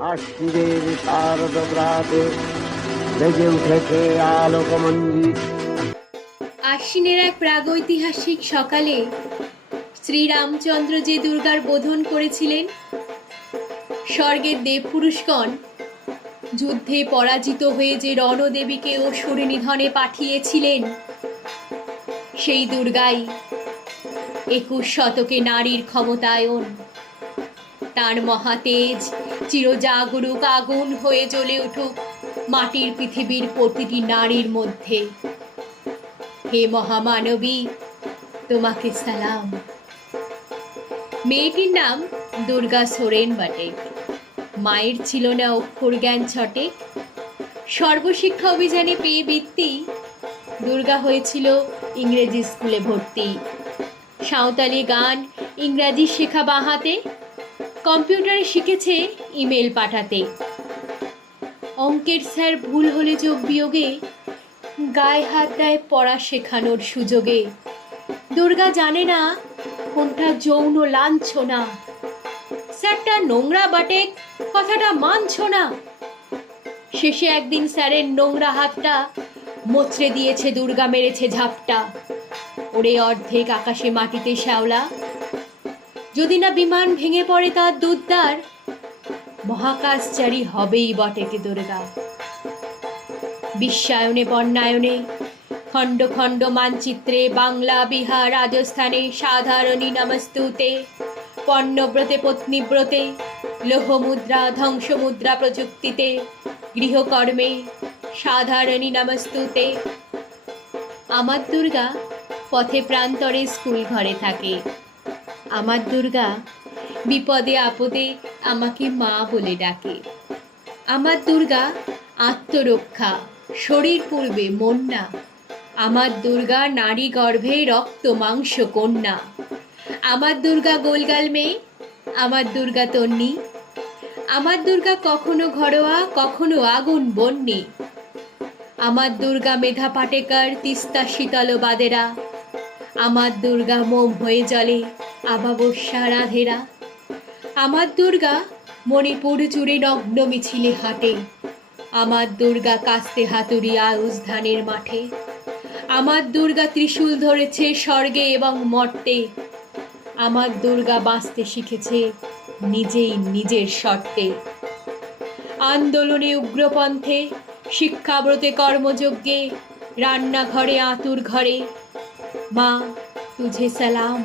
আশ্বিনের শারদ প্রাতে বেজে উঠেছে আলোকমঞ্জিত। আশ্বিনের এক প্রাগৈতিহাসিক সকালে শ্রীরামচন্দ্র যে দুর্গার বোধন করেছিলেন, স্বর্গের দেবপুরুষগণ যুদ্ধে পরাজিত হয়ে যে রণদেবীকে অসুর নিধনে পাঠিয়েছিলেন, সেই দুর্গাই 21 শতকে নারীর ক্ষমতায়ন। তার মহাতেজ চিরজাগরুক আগুন হয়ে জ্বলে উঠুক মাটির পৃথিবীর প্রতিটি নারীর মধ্যে। হে মহামানবী, তোমাকে সালাম। মেয়েটির নাম দুর্গা সোরেন বটে। মায়ের ছিল না অক্ষর জ্ঞান ছটে। সর্বশিক্ষা অভিযানে পেয়ে বৃত্তি দুর্গা হয়েছিল ইংরেজি স্কুলে ভর্তি। সাঁওতালি গান ইংরাজি শেখা বাঁহাতে, কম্পিউটারে শিখেছে ইমেল পাঠাতে। অঙ্কের স্যার ভুল হলে যোগ বিয়োগে গায়ে হাত দেয় পড়া শেখানোর সুযোগে। দুর্গা জানে না কোনটা যৌন লাঞ্ছনা। স্যারটা নোংরা বাটে, কথাটা মানছ না। শেষে একদিন স্যারের নোংরা হাতটা মোচড়ে দিয়েছে দুর্গা, মেরেছে ঝাপটা। ওরে অর্ধেক আকাশে মাটিতে শ্যাওলা, যদি না বিমান ভেঙে পড়ে তার দুধদার, মহাকাশচারী হবেই বটেকে দুর্গা। বিশ্বায়নে বন্যায়নে খণ্ড খণ্ড মানচিত্রে বাংলা, বিহার, রাজস্থানে সাধারণী নমস্তুতে, পণ্যব্রতে পত্নীব্রতে, লোহমুদ্রা ধ্বংসমুদ্রা প্রযুক্তিতে, গৃহকর্মে সাধারণী নমস্তুতে। আমার দুর্গা পথে প্রান্তরে স্কুল ঘরে থাকে। আমার দুর্গা বিপদে আপদে আমাকে মা বলে ডাকে। আমার দুর্গা আত্মরক্ষা, শরীর পূর্বে মন না। আমার দুর্গা নারী গর্ভে রক্ত মাংস কন্যা। আমার দুর্গা গোলগাল মেয়ে, আমার দুর্গা তন্নি। আমার দুর্গা কখনো ঘরোয়া, কখনো আগুন বন্যে। আমার দুর্গা মেধা পাটেকর, তিস্তা শীতল বাদেরা। আমার দুর্গা মোম হয়ে জ্বলে আমাবস্যা রাধেরা। আমার দুর্গা মণিপুর জুড়ে নগ্ন মিছিলে হাঁটে। আমার দুর্গা কাস্তে হাতুড়ি আউশ ধানের মাঠে। আমার দুর্গা ত্রিশূল ধরেছে স্বর্গে এবং মর্তে। আমার দুর্গা বাঁচতে শিখেছে নিজেই নিজের শর্তে। আন্দোলনে উগ্রপন্থে, শিক্ষাব্রতে কর্মযজ্ঞে, রান্নাঘরে আঁতুর ঘরে, মা তুঝে সালাম।